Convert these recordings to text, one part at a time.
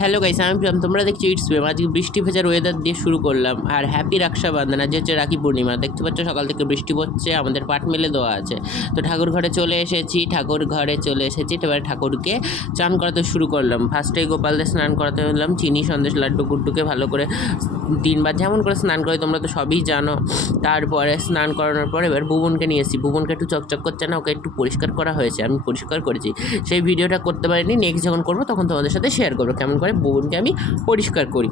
Hello guys আমি প্রিয়াম তোমরা দেখছ ইটস প্রেম আজকে বৃষ্টি ভেজার ওয়েদার দিয়ে শুরু করলাম। আর হ্যাপি রাক্ষাবন্ধন আজ হচ্ছে রাখি পূর্ণিমা। দেখতে পাচ্ছ, সকাল থেকে বৃষ্টি পড়ছে, আমাদের পাট মেলে দেওয়া আছে। তো ঠাকুর ঘরে চলে এসেছি, ঠাকুর ঘরে চলে এসেছি। এবারে ঠাকুরকে চান করাতে শুরু করলাম। ফার্স্টে গোপালদের স্নান করাতে হলাম চিনি, সন্দেশ, লাড্ডু, কুড্ডুকে ভালো করে তিনবার যেমন করে স্নান করে, তোমরা তো সবই জানো। তারপরে স্নান করানোর পরে এবার ভুবনকে নিয়ে এসেছি। ভুবনকে একটু চকচক করছে না, ওকে একটু পরিষ্কার করা হয়েছে, আমি পরিষ্কার করেছি। সেই ভিডিওটা করতে পারিনি নেক্সট যখন করব তখন তোমাদের সাথে শেয়ার করব। কেমন করে বুবনকে আমি পরিষ্কার করি।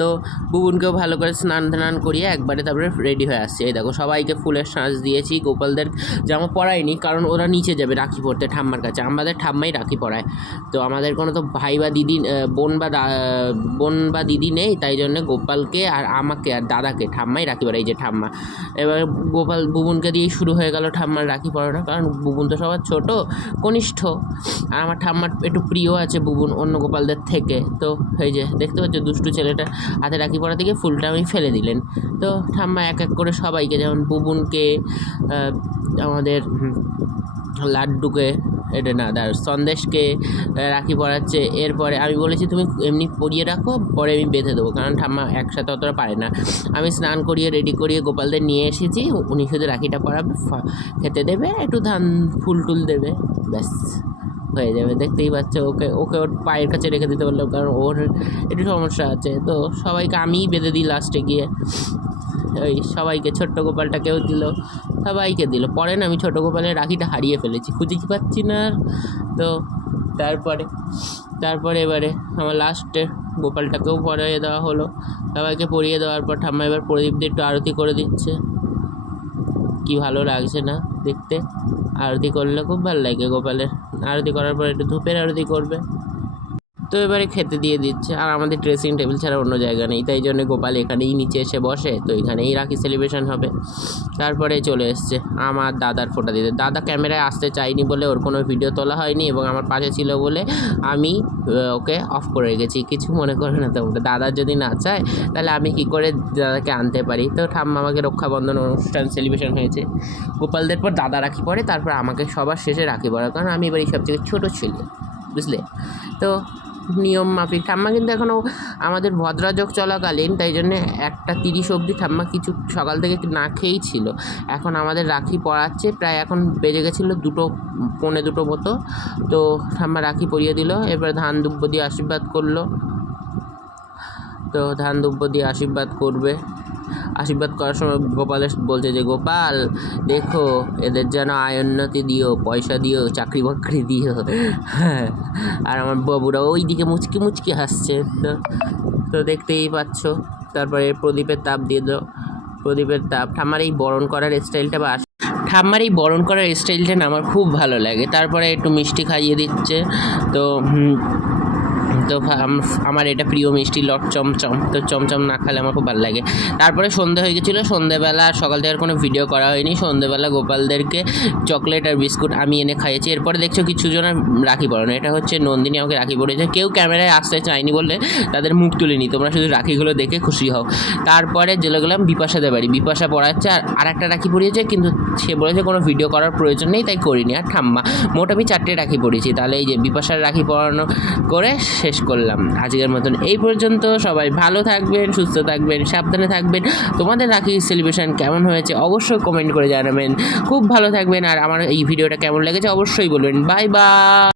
তো বুবুনকেও ভালো করে স্নান টান করিয়ে একবারে তারপরে রেডি হয়ে আসছে। এই দেখো, সবাইকে ফুলের সাজ দিয়েছি, গোপালদের জামা পরাইনি কারণ ওরা নিচে যাবে রাখি পরতে ঠাম্মার কাছে। আমাদের ঠাম্মাই রাখি পরায়। তো আমাদের কোনো তো ভাই বা দিদি বোন বা বোন বা দিদি নেই, তাই জন্য গোপালকে আর আমাকে আর দাদাকে ঠাম্মাই রাখি পরায়, এই যে ঠাম্মা। এবার গোপাল বুবুনকে দিয়েই শুরু হয়ে গেল ঠাম্মার রাখি পরানো, কারণ বুবুন তো সবার ছোট, কনিষ্ঠ। আর আমার ঠাম্মার একটু প্রিয় আছে বুবুন অন্য গোপালদের থেকে। তো এই যে, দেখতে পাচ্ছ দুষ্টু ছেলেটা হাতে রাখি পরা থেকে ফুলটা আমি ফেলে দিলেন। তো ঠাম্মা এক এক করে সবাইকে, যেমন বুবুনকে আমাদের লাড্ডুকে, এটা না দাঁড় সন্দেশকে রাখি পরাচ্ছে এরপরে আমি বলেছি, তুমি এমনি পরিয়ে রাখো, পরে আমি বেঁধে দেবো। কারণ ঠাম্মা একসাথে অতটা পারে না। আমি স্নান করিয়ে রেডি করিয়ে গোপালদের নিয়ে এসেছি, উনি শুধু রাখিটা পরাবে খেতে দেবে, একটু ধান, ফুল টুল দেবে, ব্যাস। হয়ে যাবে। দেখতেই পাচ্ছ ওকে ওকে ওর পায়ের কাছে রেখে দিতে বললাম কারণ ওর একটু সমস্যা আছে। তো সবাইকে আমিই বেঁধে দিই লাস্টে গিয়ে। ওই সবাইকে, ছোট্ট গোপালটাকেও দিল, সবাইকে দিল। পরে না আমি ছোট গোপালের রাখিটা হারিয়ে ফেলেছি, খুঁজে কি পাচ্ছি না তো তারপরে তারপরে এবারে আমার লাস্টে গোপালটাকেও পরিয়ে দেওয়া হলো। সবাইকে পরিয়ে দেওয়ার পর ঠাম্মা এবার প্রদীপ দিয়ে একটু আরতি করে দিচ্ছে। কি ভালো লাগছে না দেখতে? আরতি করলে খুব ভালো লাগে গোপালের। আরতি করার পর একটু ধূপের আরতি করবে। তো এবারে খেতে দিয়ে দিচ্ছে। আর আমাদের ড্রেসিং টেবিল ছাড়া অন্য জায়গা নেই। তাই জন্য গোপাল এখানেই নিচে এসে বসে। তো এখানেই রাখি সেলিব্রেশন হবে। তারপরে চলে এসছে আমার দাদার ফোটা দিতে। দাদা ক্যামেরায় আসতে চাইনি বলে ওর কোনো ভিডিও তোলা হয়নি এবং আমার পাশে ছিল বলে আমি ওকে অফ করে রেখেছি। কিছু মনে করে না তোমরা দাদা যদি না চায়, তাহলে আমি কি করে দাদাকে আনতে পারি? তো ঠাম্মা আমাকে রক্ষাবন্ধন অনুষ্ঠান সেলিব্রেশন হয়েছে। গোপালদের পর দাদা রাখি পরে, তারপর আমাকে সবার শেষে রাখি পরে। কারণ আমি এবার এই সবথেকে ছোটো ছেলে, বুঝলে? তো নিয়ম মাফিক। ঠাম্মা কিন্তু এখনও আমাদের ভদ্রাযোগ চলাকালীন, তাই জন্যে একটা তিরিশ অবধি ঠাম্মা কিছু সকাল থেকে না খেয়েই ছিল। এখন আমাদের রাখি পড়াচ্ছে, প্রায় এখন বেজে গেছিল দুটো, পৌনে দুটো মতো। তো ঠাম্মা রাখি পরিয়ে দিল, এবার ধান দুব্য দিয়ে আশীর্বাদ করল। তো ধান দুব্য দিয়ে আশীর্বাদ করবে। আশীর্বাদ করার সময় গোপালের বলছে যে, গোপাল, দেখো, এদের যেন আয় উন্নতি দিও, পয়সা দিও, চাকরি বাকরি দিও। হ্যাঁ আর আমার বাবুরা ওই দিকে মুচকি মুচকি হাসছে। তো তো দেখতেই পাচ্ছ। তারপরে প্রদীপের তাপ দিয়ে দাও। প্রদীপের তাপ। ঠাম্মার এই বরণ করার স্টাইলটা বা ঠাম্মার এই বরণ করার স্টাইলটা না আমার খুব ভালো লাগে। তারপরে একটু মিষ্টি খাইয়ে দিচ্ছে। তো তো আমার এটা প্রিয় মিষ্টি লট চমচম। তো চমচম না খালে আমার খুব ভালো লাগে। তারপরে সন্ধে হয়ে গেছিল, সন্ধেবেলা সকাল থেকে আর কোনো ভিডিও করা হয়নি। সন্ধেবেলা গোপালদেরকে চকলেট আর বিস্কুট আমি এনে খাইয়েছি। এরপরে দেখছ কিছু জনের রাখি পরানো এটা হচ্ছে নন্দিনী আমাকে রাখি পড়েছে। কেউ ক্যামেরায় আসতে চায়নি বলে তাদের মুখ তুলিনি তোমরা শুধু রাখিগুলো দেখে খুশি হও। তারপরে চলে গেলাম বিপাশাদের বাড়ি। বিপাশা পড়াচ্ছে আর আর একটা রাখি পরিয়েছে কিন্তু সে বলেছে কোনো ভিডিও করার প্রয়োজন নেই, তাই করিনি। আর ঠাম্মা, মোট আমি চারটে রাখি পড়েছি। তাহলে এই যে বিপাশার রাখি পরানো করে শেষ করলাম। আজকের মতন এই পর্যন্ত। সবাই ভালো থাকবেন, সুস্থ থাকবেন, সাবধানে থাকবেন। তোমাদের রাখি সেলিব্রেশন কেমন হয়েছে অবশ্যই কমেন্ট করে জানাবেন। খুব ভালো থাকবেন আর আমার এই ভিডিওটা কেমন লেগেছে অবশ্যই বলবেন। Bye bye